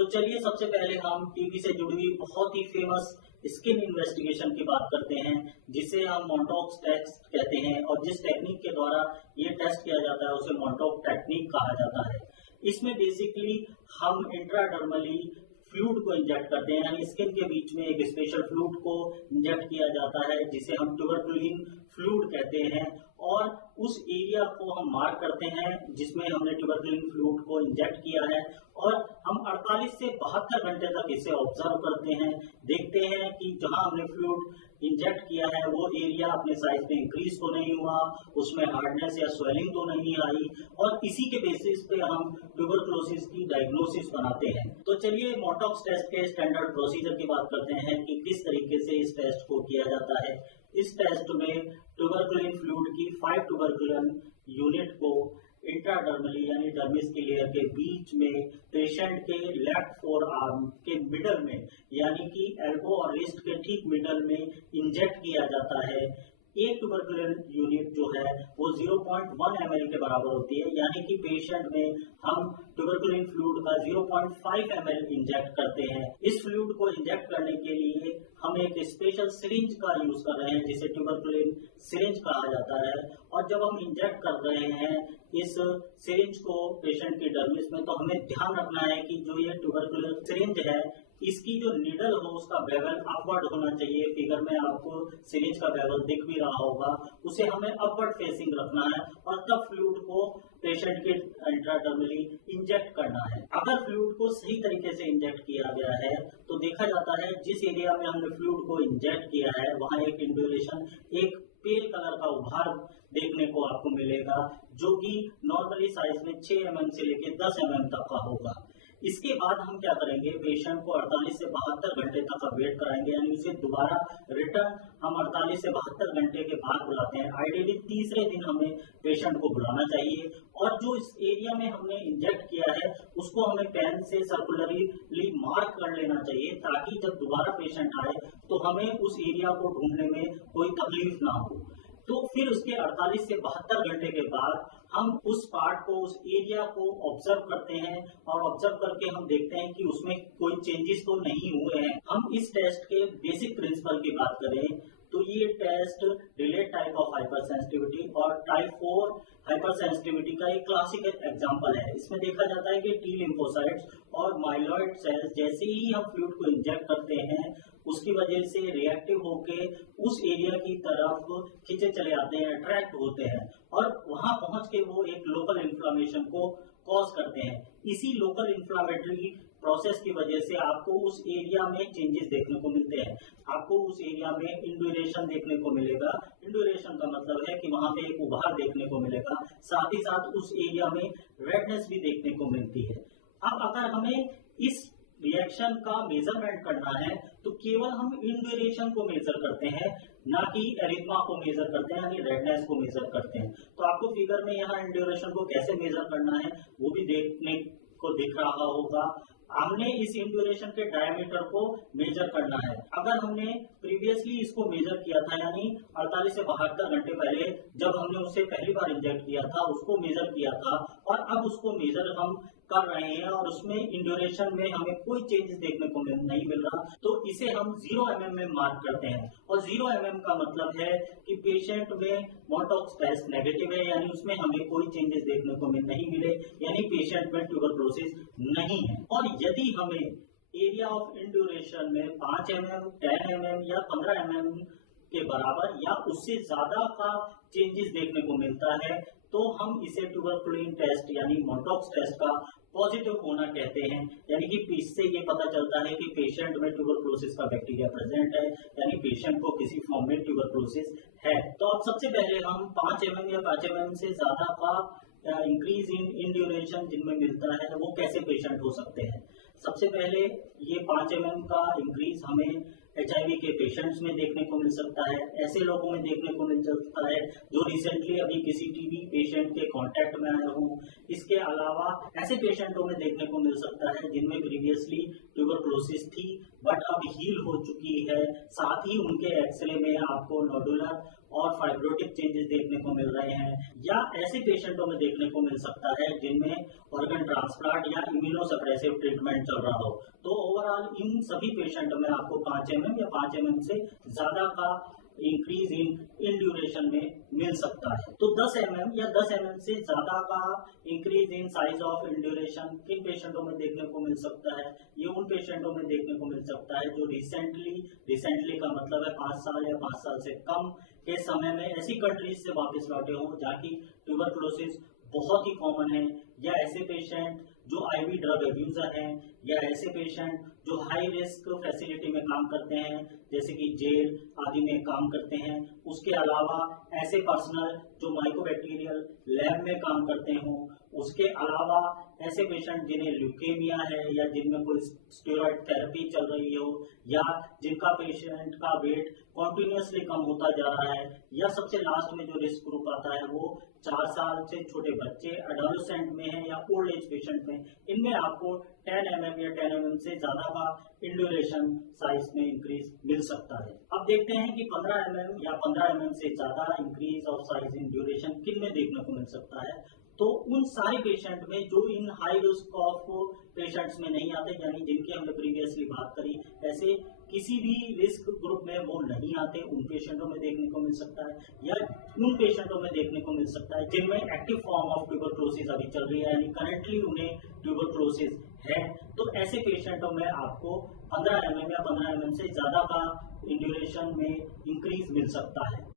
तो चलिए सबसे पहले हम टीबी से जुड़ी हुई बहुत ही फेमस स्किन इन्वेस्टिगेशन की बात करते हैं, जिसे हम मोंटॉक्स टेस्ट कहते हैं और जिस टेक्निक के द्वारा ये टेस्ट किया जाता है उसे मोंटॉक टेक्निक कहा जाता है। इसमें बेसिकली हम इंट्राडर्मली फ्लूइड को इंजेक्ट करते हैं, यानी स्किन के बीच में एक स्पेशल फ्लूइड को इंजेक्ट किया जाता है जिसे हम ट्यूबरकुलिन फ्लूइड कहते हैं, और उस एरिया को हम मार्क करते हैं जिसमें हमने ट्यूबरकुलिन फ्लूइड को इंजेक्ट किया है, और हम 48 से 72 घंटे तक इसे ऑब्जर्व करते हैं, देखते हैं कि जहां हमने फ्लूइड इंजेक्ट किया है वो एरिया अपने साइज में इंक्रीज तो नहीं हुआ, उसमें हार्डनेस या स्वेलिंग तो नहीं आई, और इसी के बेसिस पे हम ट्यूबरकुलोसिस की डायग्नोसिस बनाते हैं। तो चलिए मोंटॉक्स टेस्ट के स्टैंडर्ड प्रोसीजर की बात करते हैं कि किस तरीके से इस टेस्ट को किया जाता है। इस टेस्ट में ट्यूबरकुलिन फ्लूइड की 5 ट्यूबरकुलिन यूनिट को इंट्राडर्मली यानी डर्मिस की लेयर के बीच में पेशेंट के लेफ्ट फोर आर्म के मिडल में, यानी कि एल्बो और रिस्ट के ठीक मिडल में इंजेक्ट किया जाता है। एक ट्यूबरकुलिन यूनिट जो है वो 0.1 ml के बराबर होती है, यानी कि पेशेंट में हम ट्यूबरकुलिन फ्लूइड का 0.5 ml इंजेक्ट करते हैं। इस फ्लूइड को इंजेक्ट करने के लिए हम एक स्पेशल सिरिंज का यूज कर रहे हैं जिसे ट्यूबरकुलिन सिरिंज कहा जाता है, और जब हम इंजेक्ट कर रहे हैं इस सिरिंज को पेशेंट की डर्मिस में, तो हमें ध्यान रखना है कि जो ये ट्यूबरकुलिन सिरिंज है इसकी जो निडल हो उसका बेवल अपवर्ड होना चाहिए। फिगर में आपको सिरिंज का बेवल दिख भी रहा होगा, उसे हमें अपवर्ड फेसिंग रखना है और तब फ्लूइड को पेशेंट के इंट्राडर्मली इंजेक्ट करना है। अगर फ्लूइड को सही तरीके से इंजेक्ट किया गया है तो देखा जाता है जिस एरिया में हमने फ्लूइड को इंजेक्ट किया है वहां एक इंड्यूलेशन, एक पेल कलर का उभार देखने को आपको मिलेगा, जो कि नॉर्मली साइज में 6 mm से लेकर 10 mm तक का होगा। इसके बाद हम क्या करेंगे, पेशेंट को 48 से 72 घंटे तक वेट कराएंगे, यानी उसे दोबारा रिटर्न हम 48 से 72 घंटे के बाद बुलाते हैं। आइडियली तीसरे दिन हमें पेशेंट को बुलाना चाहिए, और जो इस एरिया में हमने इंजेक्ट किया है उसको हमें पेन से सर्कुलरली मार्क कर लेना चाहिए, ताकि जब दोबारा पेशेंट आए तो हमें उस एरिया को ढूंढने में कोई तकलीफ ना हो। तो फिर उसके 48 से 72 घंटे के बाद हम उस पार्ट को, उस एरिया को ऑब्जर्व करते हैं, और ऑब्जर्व करके हम देखते हैं कि उसमें कोई चेंजेस तो नहीं हुए हैं। हम इस टेस्ट के बेसिक प्रिंसिपल की बात करें तो ये test delayed type of hypersensitivity और टाइप 4 हाइपर सेंसिटिविटी का एक क्लासिकल एग्जांपल है। इसमें देखा जाता है कि टी लिम्फोसाइट्स और माइलॉइड सेल्स जैसे ही हम फ्लूइड को इंजेक्ट करते हैं उसकी वजह से रिएक्टिव होके उस एरिया की तरफ खींचे चले आते हैं, अट्रैक्ट होते हैं, और वहां पहुंच के वो एक लोकल इन्फ्लामेशन को कॉज करते हैं। इसी लोकल इन्फ्लामेटरी प्रोसेस की वजह से आपको उस एरिया में चेंजेस देखने को मिलते हैं। आपको उस एरिया में इंड्यूरेशन देखने को मिलेगा। इंड्यूरेशन का मतलब है कि वहां पे एक उभार देखने को मिलेगा, साथ ही साथ उस एरिया में रेडनेस भी देखने को मिलती है। अब अगर हमें इस रिएक्शन का मेजरमेंट करना है तो केवल हम इंड्यूरेशन को मेजर करते हैं, ना कि एरिथमा को मेजर करते हैं, यानी रेडनेस को मेजर करते हैं। तो आपको फिगर में यहाँ इंड्यूरेशन को कैसे मेजर करना है वो भी देखने को दिख रहा होगा। हमने इस इंड्यूरेशन के डायमीटर को मेजर करना है। अगर हमने प्रीवियसली इसको मेजर किया था, यानी 48 से 72 घंटे पहले जब हमने उसे पहली बार इंजेक्ट किया था उसको मेजर किया था, और अब उसको मेजर हम कर रहे हैं और उसमें इंड्यूरेशन में हमें कोई चेंजेस देखने को नहीं मिल रहा, तो इसे हम 0 mm में मार्क करते हैं। और 0 mm का मतलब है कि पेशेंट में मोंटॉक्स टेस्ट नेगेटिव है, यानी उसमें हमें कोई चेंजेस देखने को नहीं मिले, यानी पेशेंट में ट्यूबरकुलोसिस नहीं है। और यदि हमें एरिया ऑफ इंड्यूरेशन में 5 mm, 10 mm या 15 mm के बराबर या उससे ज्यादा का चेंजेस देखने को मिलता है तो हम इसे ट्यूबरकुलिन टेस्ट यानी मोंटॉक्स टेस्ट का पॉजिटिव होना कहते हैं। यानी कि इससे ये पता चलता है कि पेशेंट में ट्यूबरकुलोसिस का बैक्टीरिया प्रेजेंट है, यानी पेशेंट को किसी फॉर्म में ट्यूबरकुलोसिस है। तो अब सबसे पहले हम 5 mm या 5 mm से ज्यादा का इंक्रीज इन इंड्यूरेशन जिनमें मिलता है वो कैसे पेशेंट हो सकते हैं। सबसे पहले ये 5 mm का इंक्रीज हमें HIV के पेशेंट्स में देखने को मिल सकता है, ऐसे लोगों में देखने को मिल सकता है जो रिसेंटली अभी किसी टीबी पेशेंट के कांटेक्ट में आए हों। इसके अलावा ऐसे पेशेंटों में देखने को मिल सकता है जिनमें प्रीवियसली ट्यूबरकुलोसिस थी बट अब हील हो चुकी है। साथ ही उनके एक्सरे में आपको नोडुलर और फाइब्रोटिक चेंजेस देखने को मिल रहे हैं, या ऐसे पेशेंटों में देखने को मिल सकता है जिनमें ऑर्गन ट्रांसप्लांट या इम्यूनोसप्रेसिव ट्रीटमेंट चल रहा हो। तो ओवरऑल इन सभी पेशेंट में आपको 5 mm या 5 mm से ज्यादा का इंक्रीज इन ड्यूरेशन में मिल सकता है। तो 10 mm या 10 mm से ज्यादा का increase in size of induration किन पेशेंटों में देखने को मिल सकता है? ये उन पेशेंटों में देखने को मिल सकता है जो रिसेंटली का मतलब है 5 साल या 5 साल से कम के समय में ऐसी कंट्रीज से वापस लौटे हों जहाँ की ट्यूबरकुलोसिस बहुत ही कॉमन है, या ऐसे पेशेंट जो आईवी ड्रग अब्यूजर हैं, या ऐसे पेशेंट जो हाई रिस्क फैसिलिटी में काम करते हैं जैसे कि जेल आदि में काम करते हैं। उसके अलावा ऐसे पर्सनल जो माइक्रोबैक्टीरियल लैब में काम करते हों, उसके अलावा ऐसे पेशेंट जिन्हें ल्यूकेमिया है या जिनमें कोई स्टेरॉइड थेरेपी चल रही हो, या जिनका पेशेंट का वेट कॉन्टिन्यूसली कम होता जा रहा है, या सबसे लास्ट में जो रिस्क ग्रुप आता है वो 4 साल से छोटे बच्चे एडोलेसेंट में है या ओल्ड एज पेशेंट में। इनमें आपको 10 mm या 10 mm से ज्यादा का इंड्यूरेशन साइज में इंक्रीज मिल सकता है। अब देखते हैं कि 15 mm या 15 mm से ज्यादा increase of size in duration किन में देखने को मिल सकता है। तो उन सारे पेशेंट में जो इन हाई रिस्क ऑफ पेशेंट्स में नहीं आते, यानी जिनकी हमने प्रीवियसली बात करी, ऐसे किसी भी रिस्क ग्रुप में वो नहीं आते, उन पेशेंटों में देखने को मिल सकता है, या उन पेशेंटों में देखने को मिल सकता है जिनमें एक्टिव फॉर्म ऑफ ट्यूबरकुलोसिस अभी चल रही है, यानी करंटली उन्हें ट्यूबरकुलोसिस है। तो ऐसे पेशेंटों में आपको 15 mm या 15 mm से ज्यादा का इंड्यूरेशन में इंक्रीज मिल सकता है।